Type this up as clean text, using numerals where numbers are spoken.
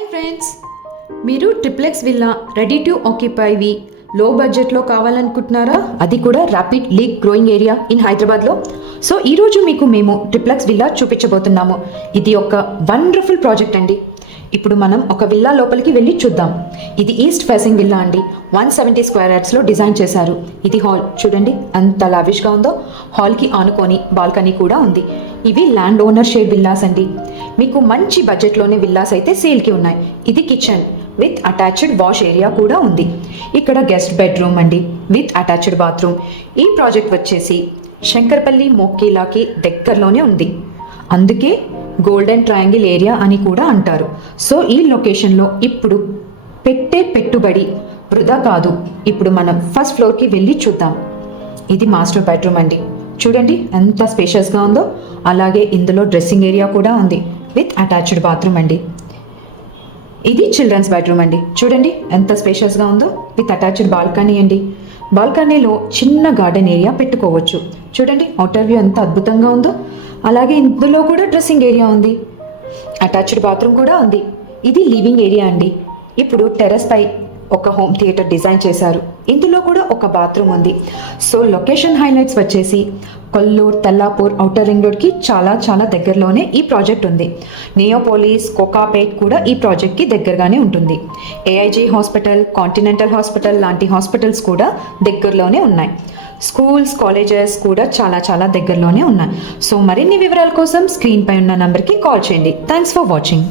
Hi friends, మీరు triplex villa ready to ఆక్యుపైవి లో బడ్జెట్లో కావాలనుకుంటున్నారా? అది కూడా rapid league growing area in హైదరాబాద్లో. సో ఈరోజు మీకు మేము ట్రిప్లెక్స్ విల్లా చూపించబోతున్నాము. ఇది ఒక వండర్ఫుల్ ప్రాజెక్ట్ అండి. ఇప్పుడు మనం ఒక విల్లా లోపలికి వెళ్ళి చూద్దాం. ఇది ఈస్ట్ ఫేసింగ్ విల్లా అండి. 170 స్క్వేర్ యార్డ్స్లో డిజైన్ చేశారు. ఇది హాల్ చూడండి ఎంత లావిష్గా ఉందో. హాల్కి ఆనుకొని బాల్కనీ కూడా ఉంది. ఇవి ల్యాండ్ ఓనర్ షేర్ విల్లాస్ అండి. మీకు మంచి బడ్జెట్లోనే విల్లాస్ అయితే సేల్కి ఉన్నాయి. ఇది kitchen with attached wash area కూడా ఉంది. ఇక్కడ గెస్ట్ బెడ్రూమ్ అండి విత్ అటాచ్డ్ బాత్రూమ్. ఈ ప్రాజెక్ట్ వచ్చేసి శంకర్పల్లి మోక్కిలాకి దగ్గరలోనే ఉంది. అందుకే గోల్డెన్ ట్రయాంగిల్ ఏరియా అని కూడా అంటారు. సో ఈ లొకేషన్లో ఇప్పుడు పెట్టే పెట్టుబడి వృధా కాదు. ఇప్పుడు మనం ఫస్ట్ ఫ్లోర్కి వెళ్ళి చూద్దాం. ఇది మాస్టర్ బెడ్రూమ్ అండి. చూడండి ఎంత స్పేషియస్గా ఉందో. అలాగే ఇందులో డ్రెస్సింగ్ ఏరియా కూడా ఉంది విత్ అటాచ్డ్ బాత్రూమ్ అండి. ఇది చిల్డ్రన్స్ బెడ్రూమ్ అండి. చూడండి ఎంత స్పేషియస్గా ఉందో విత్ అటాచ్డ్ బాల్కనీ అండి. బాల్కనీలో చిన్న గార్డెన్ ఏరియా పెట్టుకోవచ్చు. చూడండి అవుటర్ వ్యూ ఎంత అద్భుతంగా ఉందో. అలాగే ఇందులో కూడా డ్రెస్సింగ్ ఏరియా ఉంది, అటాచ్డ్ బాత్రూమ్ కూడా ఉంది. ఇది లివింగ్ ఏరియా అండి. ఇప్పుడు టెర్రస్ పై ఒక హోమ్ థియేటర్ డిజైన్ చేశారు. ఇందులో కూడా ఒక బాత్రూమ్ ఉంది. సో లొకేషన్ హైలైట్స్ వచ్చేసి కొల్లూరు, తెల్లాపూర్, ఔటర్ రింగ్ రోడ్కి చాలా దగ్గరలోనే ఈ ప్రాజెక్ట్ ఉంది. నియోపోలిస్, కోకాపేట్ కూడా ఈ ప్రాజెక్ట్కి దగ్గరగానే ఉంటుంది. ఏఐజీ హాస్పిటల్, కాంటినెంటల్ హాస్పిటల్ లాంటి హాస్పిటల్స్ కూడా దగ్గరలోనే ఉన్నాయి. స్కూల్స్, కాలేజెస్ కూడా చాలా దగ్గరలోనే ఉన్నాయి. సో మరిన్ని వివరాల కోసం స్క్రీన్ పై ఉన్న నంబర్కి కాల్ చేయండి. Thanks for watching.